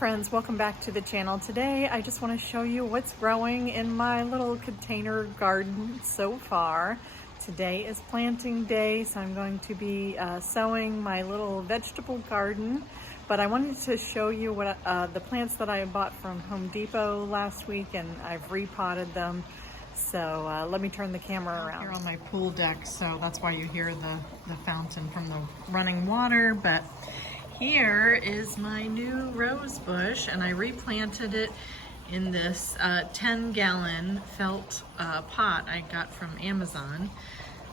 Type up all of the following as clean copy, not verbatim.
friends, welcome back to the channel. Today I just want to show you what's growing in my little container garden so far. Today is planting day, so I'm going to be sowing my little vegetable garden, but I wanted to show you what the plants that I bought from Home Depot last week, and I've repotted them. So let me turn the camera around. Here on my pool deck, so that's why you hear the fountain from the running water. But here is my new rose bush, and I replanted it in this 10-gallon felt pot I got from Amazon.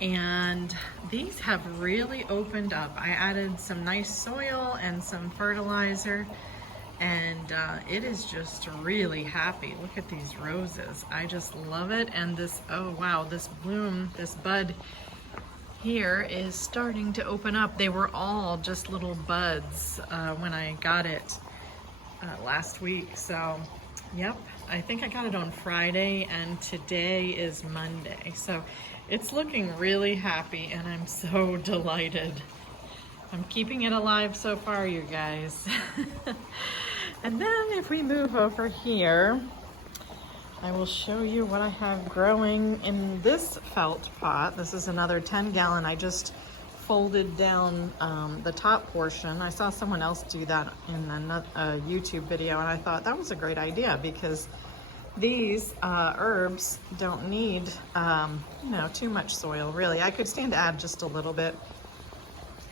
And these have really opened up. I added some nice soil and some fertilizer, and it is just really happy. Look at these roses. I just love it. And this, oh wow, this bloom, this bud here is starting to open up. They were all just little buds when I got it last week. So, yep, I think I got it on Friday, and today is Monday. So it's looking really happy, and I'm so delighted. I'm keeping it alive so far, you guys. And then if we move over here, I will show you what I have growing in this felt pot. This is another 10-gallon. I just folded down the top portion. I saw someone else do that in a YouTube video, and I thought that was a great idea because these herbs don't need too much soil, really. I could stand to add just a little bit.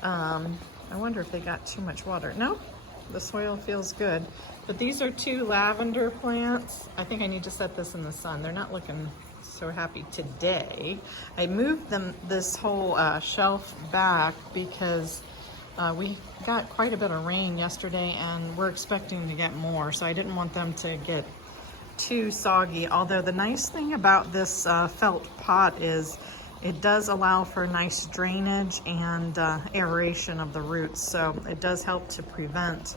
I wonder if they got too much water. No, the soil feels good. But these are two lavender plants. I think I need to set this in the sun. They're not looking so happy today. I moved this whole shelf back because we got quite a bit of rain yesterday, and we're expecting to get more, so I didn't want them to get too soggy. Although the nice thing about this felt pot is it does allow for nice drainage and aeration of the roots, so it does help to prevent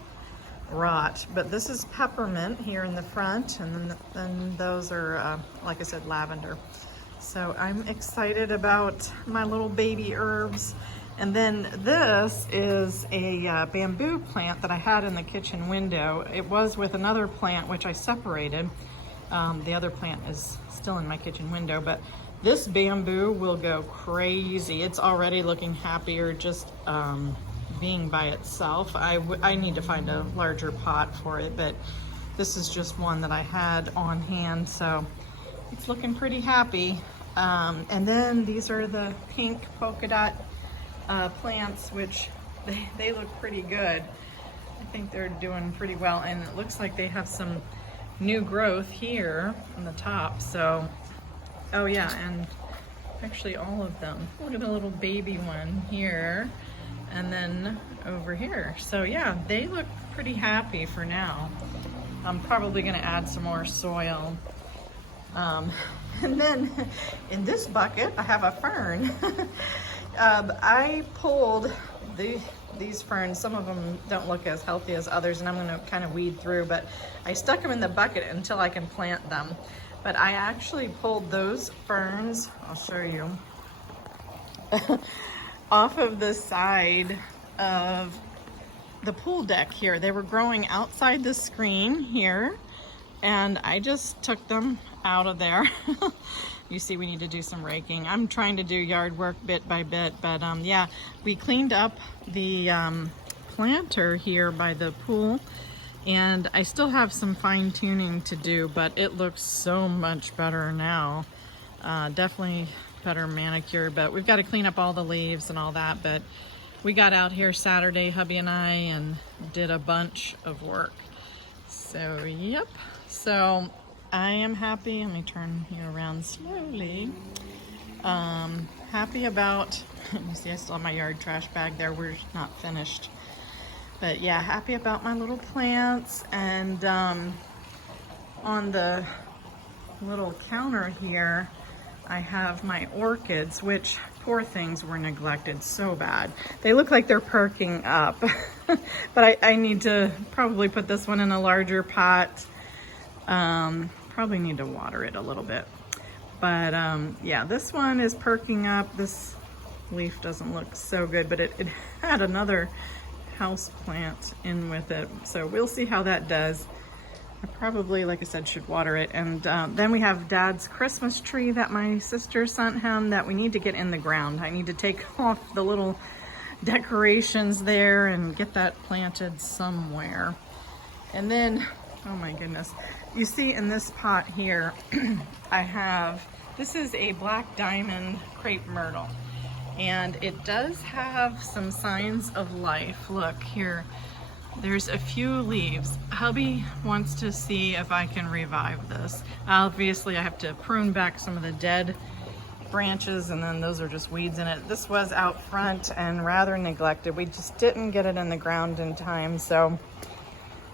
rot. But this is peppermint here in the front, and then those are like I said, lavender. So I'm excited about my little baby herbs. And then this is a bamboo plant that I had in the kitchen window. It was with another plant which I separated. The other plant is still in my kitchen window, but this bamboo will go crazy. It's already looking happier just being by itself. I need to find a larger pot for it, but this is just one that I had on hand, so it's looking pretty happy. And then these are the pink polka dot plants, which they look pretty good. I think they're doing pretty well, and it looks like they have some new growth here on the top. So, oh yeah, and actually all of them. Look at the little baby one here, and then over here. So yeah, they look pretty happy for now. I'm probably gonna add some more soil. And then in this bucket, I have a fern. I pulled these ferns. Some of them don't look as healthy as others, and I'm gonna kind of weed through, but I stuck them in the bucket until I can plant them. But I actually pulled those ferns, I'll show you, off of the side of the pool deck here. They were growing outside the screen here, and I just took them out of there. You see, we need to do some raking. I'm trying to do yard work bit by bit, but yeah, we cleaned up the planter here by the pool, and I still have some fine tuning to do, but it looks so much better now. Definitely better manicure, but we've got to clean up all the leaves and all that. But we got out here Saturday, hubby and I, and did a bunch of work. So yep, so I am happy. Let me turn here around slowly. Happy about, you see I still have my yard trash bag there. We're not finished. But yeah, happy about my little plants. And on the little counter here, I have my orchids, which poor things were neglected so bad. They look like they're perking up. But I need to probably put this one in a larger pot. Probably need to water it a little bit. But yeah, this one is perking up. This leaf doesn't look so good, but it had another house plant in with it. So we'll see how that does. I probably, like I said, should water it. And then we have Dad's Christmas tree that my sister sent him that we need to get in the ground. I need to take off the little decorations there and get that planted somewhere. And then, oh my goodness, you see in this pot here, I have, this is a black diamond crepe myrtle. And it does have some signs of life. Look here, there's a few leaves. Hubby wants to see if I can revive this. Obviously I have to prune back some of the dead branches, and then those are just weeds in it. This was out front and rather neglected. We just didn't get it in the ground in time. So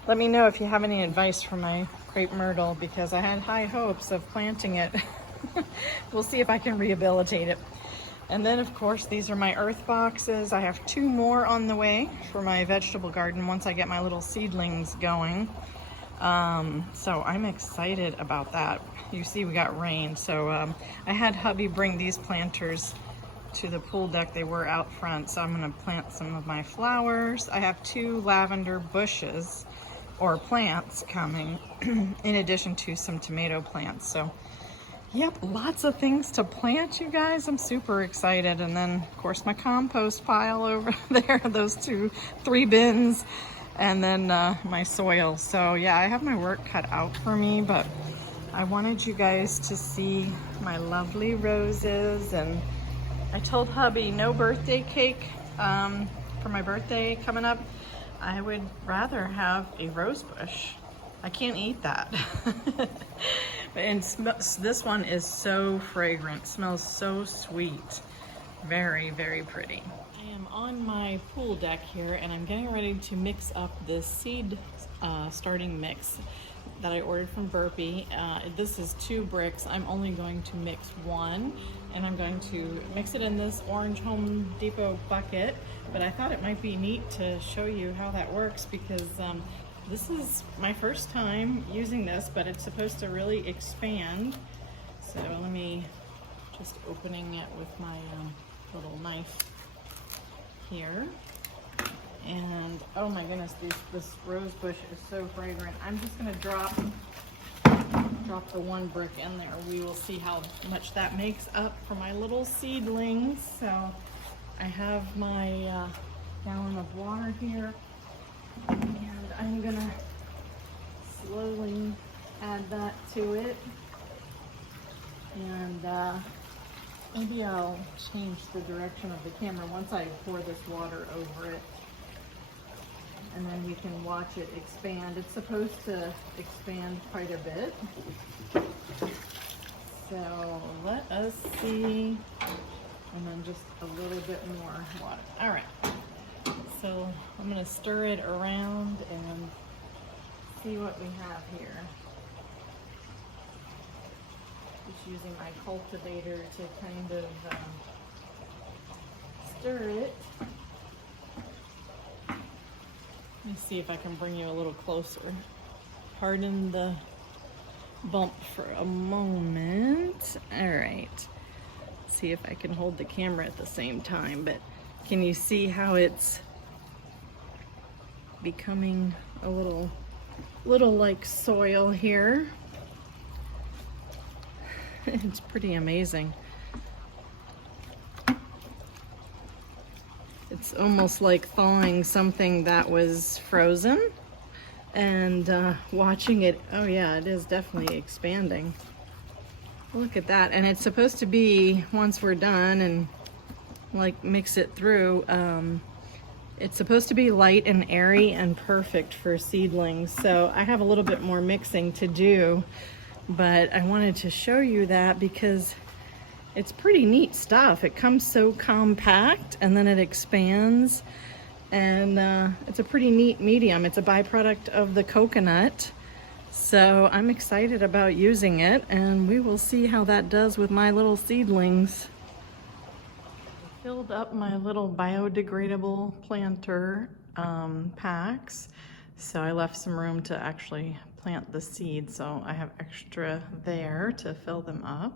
let me know if you have any advice for my crepe myrtle, because I had high hopes of planting it. We'll see if I can rehabilitate it. And then of course, these are my earth boxes. I have 2 more on the way for my vegetable garden once I get my little seedlings going. So I'm excited about that. You see we got rain, so I had hubby bring these planters to the pool deck. They were out front, so I'm gonna plant some of my flowers. I have 2 lavender bushes or plants coming in addition to some tomato plants. So yep, lots of things to plant, you guys. I'm super excited. And then of course my compost pile over there, those 3 bins, and then my soil. So yeah, I have my work cut out for me, but I wanted you guys to see my lovely roses. And I told hubby no birthday cake for my birthday coming up. I would rather have a rose bush. I can't eat that. And this one is so fragrant, smells so sweet. Very, very pretty. I am on my pool deck here and I'm getting ready to mix up this seed starting mix that I ordered from Burpee. This is 2 bricks. I'm only going to mix 1, and I'm going to mix it in this orange Home Depot bucket. But I thought it might be neat to show you how that works, because this is my first time using this, but it's supposed to really expand. So let me just opening it with my little knife here. And oh my goodness, this rose bush is so fragrant. I'm just gonna drop the 1 brick in there. We will see how much that makes up for my little seedlings. So I have my gallon of water here, and I'm gonna slowly add that to it. And maybe I'll change the direction of the camera once I pour this water over it, and then we can watch it expand. It's supposed to expand quite a bit. So let us see, and then just a little bit more water. All right, so I'm gonna stir it around and see what we have here. Just using my cultivator to kind of stir it. Let me see if I can bring you a little closer. Pardon the bump for a moment. All right. See if I can hold the camera at the same time, but can you see how it's becoming a little like soil here? It's pretty amazing. It's almost like thawing something that was frozen and watching it. Oh yeah, it is definitely expanding. Look at that. And it's supposed to be, once we're done and like mix it through, it's supposed to be light and airy and perfect for seedlings. So I have a little bit more mixing to do, but I wanted to show you that because it's pretty neat stuff. It comes so compact and then it expands, and it's a pretty neat medium. It's a byproduct of the coconut. So I'm excited about using it, and we will see how that does with my little seedlings. I filled up my little biodegradable planter packs, so I left some room to actually plant the seeds, so I have extra there to fill them up.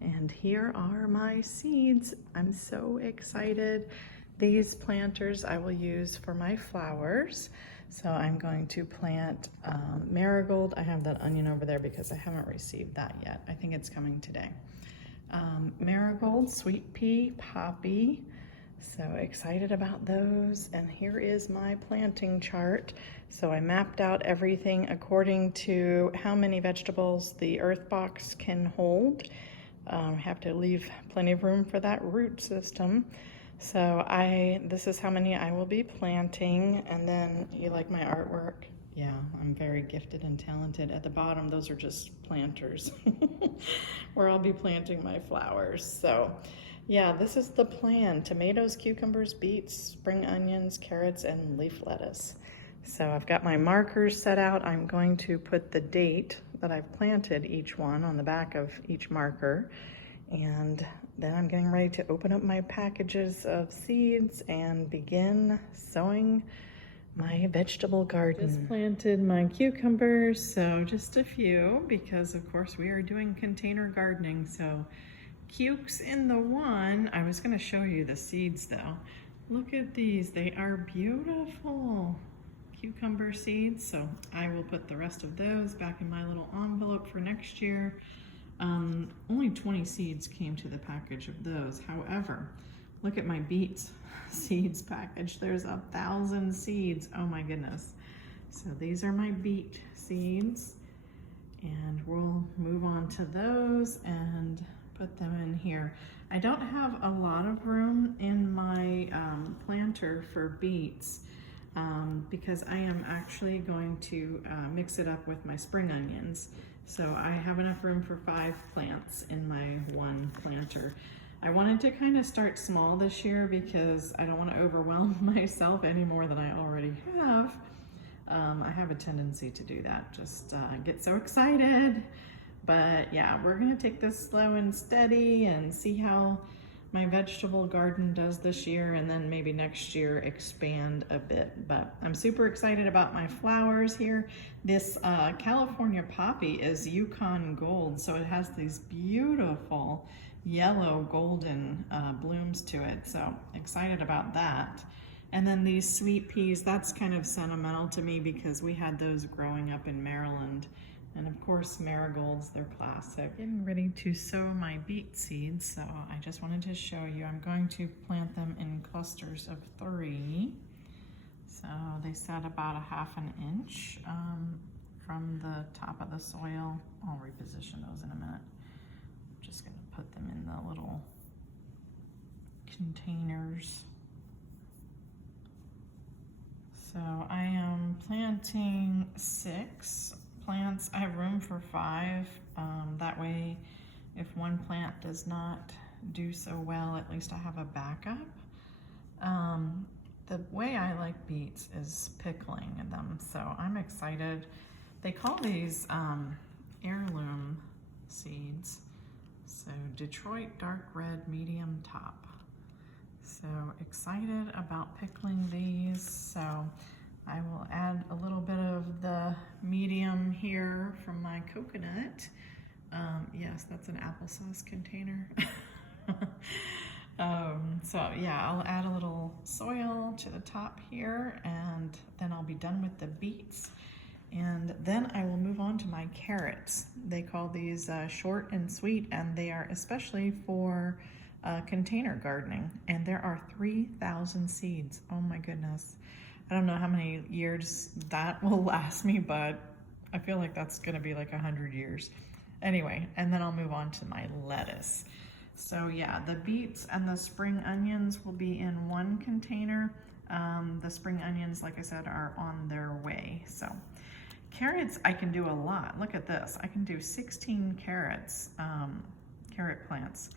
And here are my seeds. I'm so excited. These planters I will use for my flowers. So I'm going to plant Marigold. I have that onion over there because I haven't received that yet. I think it's coming today. Marigold, sweet pea, poppy. So excited about those. And here is my planting chart. So I mapped out everything according to how many vegetables the Earthbox can hold. Have to leave plenty of room for that root system. So this is how many I will be planting. And then, you like my artwork? Yeah, I'm very gifted and talented. At the bottom, those are just planters where I'll be planting my flowers. So yeah, this is the plan. Tomatoes, cucumbers, beets, spring onions, carrots, and leaf lettuce. So I've got my markers set out. I'm going to put the date that I've planted each one on the back of each marker. And then I'm getting ready to open up my packages of seeds and begin sowing my vegetable garden. Just planted my cucumbers, so just a few, because of course we are doing container gardening. So cukes in the one. I was going to show you the seeds though. Look at these, they are beautiful cucumber seeds. So I will put the rest of those back in my little envelope for next year. Only 20 seeds came to the package of those. However, look at my beets seeds package. There's 1,000 seeds. Oh my goodness. So these are my beet seeds, and we'll move on to those and put them in here. I don't have a lot of room in my planter for beets because I am actually going to mix it up with my spring onions. So I have enough room for 5 plants in my one planter. I wanted to kind of start small this year because I don't want to overwhelm myself any more than I already have. I have a tendency to do that, just get so excited. But yeah, we're gonna take this slow and steady and see how my vegetable garden does this year, and then maybe next year expand a bit. But I'm super excited about my flowers here. This California poppy is Yukon gold, so it has these beautiful yellow golden blooms to it. So excited about that. And then these sweet peas, that's kind of sentimental to me because we had those growing up in Maryland. And of course, marigolds, they're classic. Getting ready to sow my beet seeds, so I just wanted to show you. I'm going to plant them in clusters of 3. So they set about 1/2 inch from the top of the soil. I'll reposition those in a minute. I'm just gonna put them in the little containers. So I am planting 6 plants. I have room for 5. That way, if one plant does not do so well, at least I have a backup. The way I like beets is pickling them, so I'm excited. They call these heirloom seeds. So Detroit dark red medium top. So excited about pickling these. So I will add a little bit of the medium here from my coconut. Yes, that's an applesauce container. So yeah, I'll add a little soil to the top here, and then I'll be done with the beets. And then I will move on to my carrots. They call these short and sweet, and they are especially for container gardening. And there are 3,000 seeds. Oh my goodness. I don't know how many years that will last me, but I feel like that's gonna be like 100 years. Anyway, and then I'll move on to my lettuce. So yeah, the beets and the spring onions will be in one container. The spring onions, like I said, are on their way. So carrots, I can do a lot. Look at this. I can do 16 carrots, carrot plants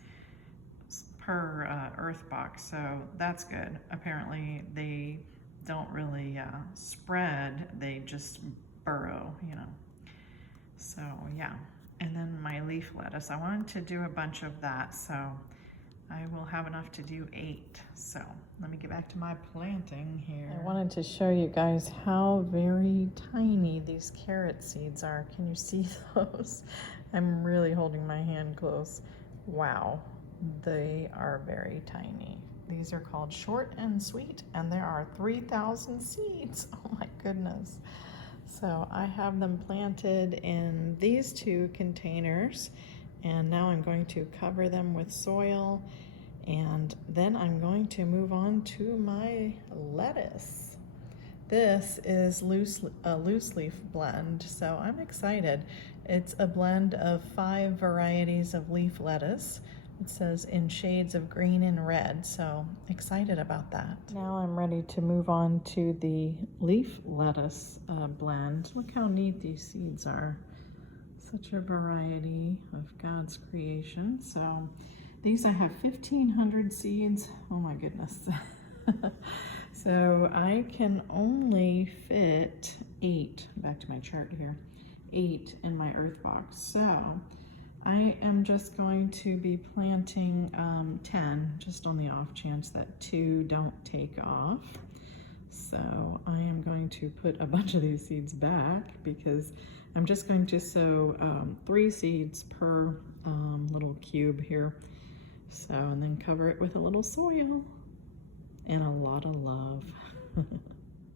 per Earthbox, so that's good. Apparently they don't really spread, they just burrow, you know. So yeah, and then my leaf lettuce, I wanted to do a bunch of that, so I will have enough to do 8. So let me get back to my planting here. I wanted to show you guys how very tiny these carrot seeds are. Can you see those? I'm really holding my hand close. Wow, they are very tiny. These are called Short and Sweet, and there are 3,000 seeds. Oh my goodness. So I have them planted in these 2 containers, and now I'm going to cover them with soil, and then I'm going to move on to my lettuce. This is a loose leaf blend, so I'm excited. It's a blend of 5 varieties of leaf lettuce. It says in shades of green and red, so excited about that. Now I'm ready to move on to the leaf lettuce blend. Look how neat these seeds are. Such a variety of God's creation. So these I have 1,500 seeds. Oh my goodness. So I can only fit 8, back to my chart here, 8 in my Earthbox. So I am just going to be planting 10, just on the off chance that 2 don't take off. So I am going to put a bunch of these seeds back because I'm just going to sow 3 seeds per little cube here. So, and then cover it with a little soil and a lot of love.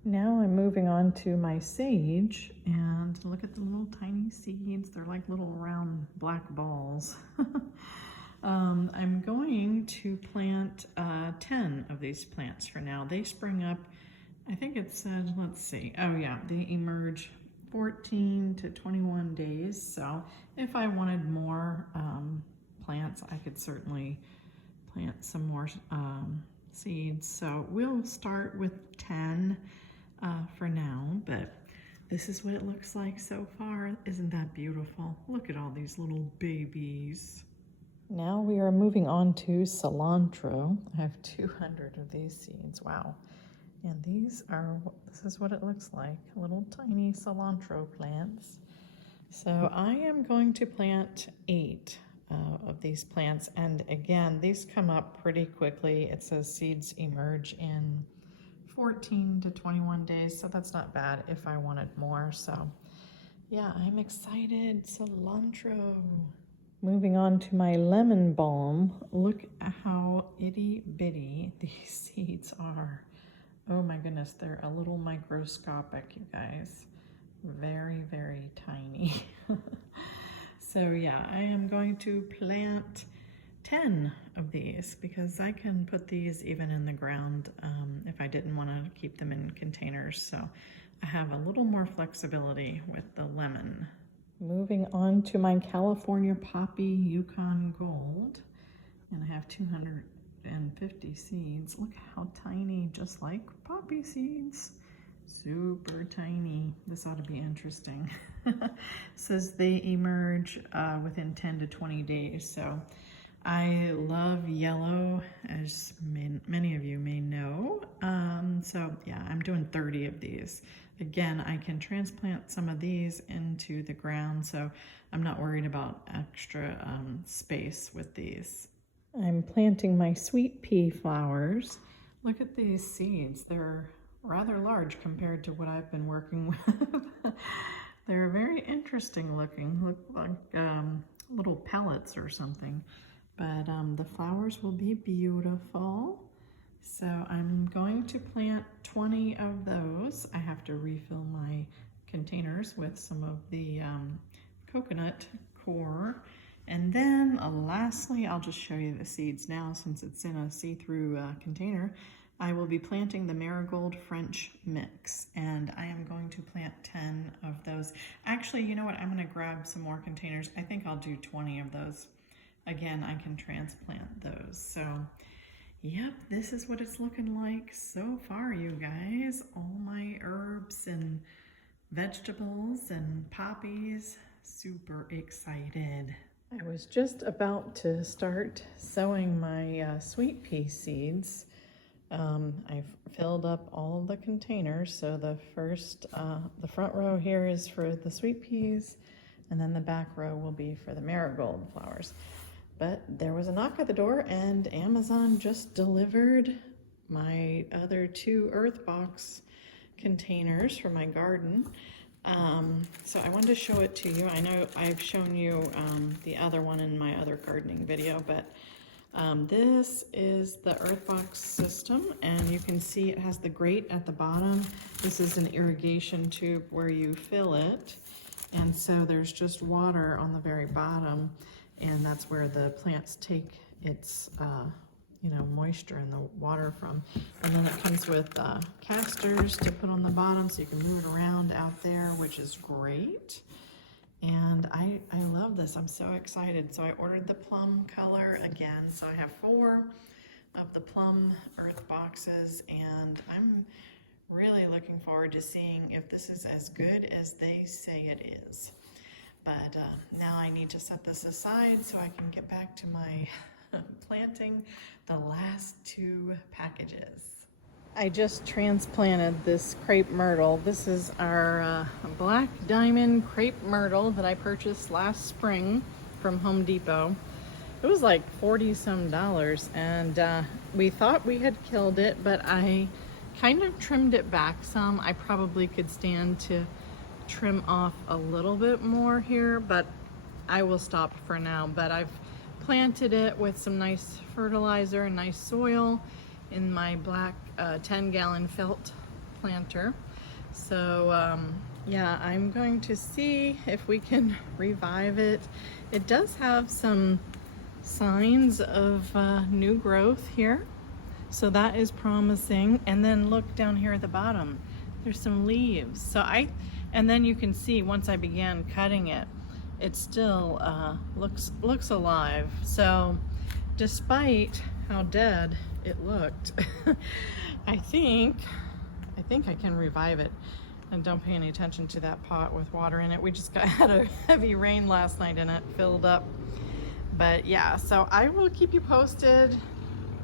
Now I'm moving on to my sage, and look at the little tiny seeds. They're like little round black balls. I'm going to plant 10 of these plants for now. They spring up, I think it said, let's see, oh yeah, they emerge 14 to 21 days. So if I wanted more plants, I could certainly plant some more seeds. So we'll start with 10 for now, but this is what it looks like so far. Isn't that beautiful? Look at all these little babies. Now we are moving on to cilantro. I have 200 of these seeds. Wow. And this is what it looks like, little tiny cilantro plants. So I am going to plant 8 of these plants. And again, these come up pretty quickly. It says seeds emerge in 14 to 21 days, so that's not bad if I wanted more. So yeah, I'm excited. Cilantro. Moving on to my lemon balm. Look at how itty bitty these seeds are. Oh my goodness, they're a little microscopic, you guys. Very, very tiny. So yeah, I am going to plant 10 of these because I can put these even in the ground if I didn't want to keep them in containers. So I have a little more flexibility with the lemon. Moving on to my California Poppy Yukon Gold, and I have 250 seeds. Look how tiny, just like poppy seeds. Super tiny. This ought to be interesting. Says they emerge within 10 to 20 days. So I love yellow, as many of you may know. So yeah, I'm doing 30 of these. Again, I can transplant some of these into the ground, so I'm not worried about extra space with these. I'm planting my sweet pea flowers. Look at these seeds. They're rather large compared to what I've been working with. They're very interesting looking. Look like little pellets or something. But the flowers will be beautiful. So I'm going to plant 20 of those. I have to refill my containers with some of the coconut core. And then lastly, I'll just show you the seeds now since it's in a see-through container. I will be planting the Marigold French mix, and I am going to plant 10 of those. Actually, you know what? I'm going to grab some more containers. I think I'll do 20 of those. Again, I can transplant those. So, yep, this is what it's looking like so far, you guys. All my herbs and vegetables and poppies. Super excited. I was just about to start sowing my sweet pea seeds. I've filled up all the containers. So the front row here is for the sweet peas, and then the back row will be for the marigold flowers. But there was a knock at the door, and Amazon just delivered my other 2 Earthbox containers for my garden. So I wanted to show it to you. I know I've shown you the other one in my other gardening video, but This is the Earthbox System, and you can see it has the grate at the bottom. This is an irrigation tube where you fill it, and so there's just water on the very bottom, and that's where the plants take its moisture and the water from. And then it comes with casters to put on the bottom so you can move it around out there, which is great. And I love this. I'm so excited. So I ordered the plum color again. So I have 4 of the plum earth boxes, and I'm really looking forward to seeing if this is as good as they say it is. But now I need to set this aside so I can get back to my planting the last 2 packages. I just transplanted this crepe myrtle. This is our black diamond crepe myrtle that I purchased last spring from Home Depot. It was like $40-some, and we thought we had killed it, but I kind of trimmed it back some. I probably could stand to trim off a little bit more here, but I will stop for now. But I've planted it with some nice fertilizer and nice soil in my black 10-gallon felt planter. So yeah, I'm going to see if we can revive it. It does have some signs of new growth here, so that is promising. And then look down here at the bottom, there's some leaves. And then you can see once I began cutting it, it still looks alive. So despite how dead it looked, I think I can revive it. And don't pay any attention to that pot with water in it. We just had a heavy rain last night and it filled up. But yeah, so I will keep you posted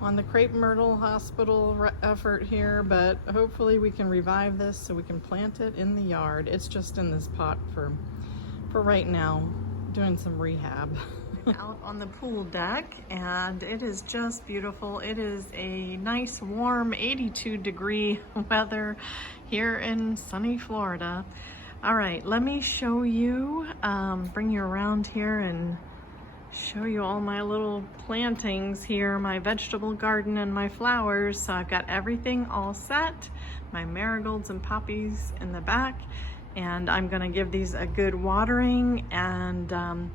on the Crepe Myrtle Hospital effort here, but hopefully we can revive this so we can plant it in the yard. It's just in this pot for right now, doing some rehab. Out on the pool deck, and it is just beautiful. It is a nice warm 82-degree weather here in sunny Florida. All right, let me show you, bring you around here and show you all my little plantings here, my vegetable garden and my flowers. So I've got everything all set, my marigolds and poppies in the back, and I'm gonna give these a good watering, and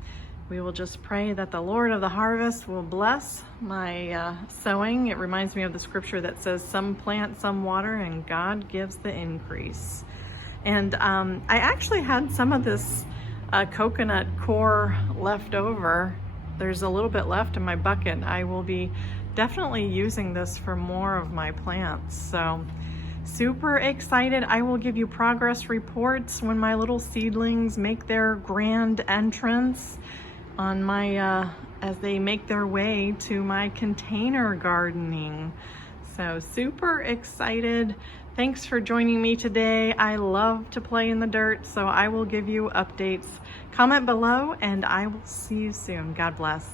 we will just pray that the Lord of the harvest will bless my sowing. It reminds me of the scripture that says, some plant, some water, and God gives the increase. And I actually had some of this coconut core left over. There's a little bit left in my bucket. I will be definitely using this for more of my plants. So super excited. I will give you progress reports when my little seedlings make their grand entrance on my as they make their way to my container gardening. So super excited. Thanks for joining me today. I love to play in the dirt, so I will give you updates. Comment below, and I will see you soon. God bless.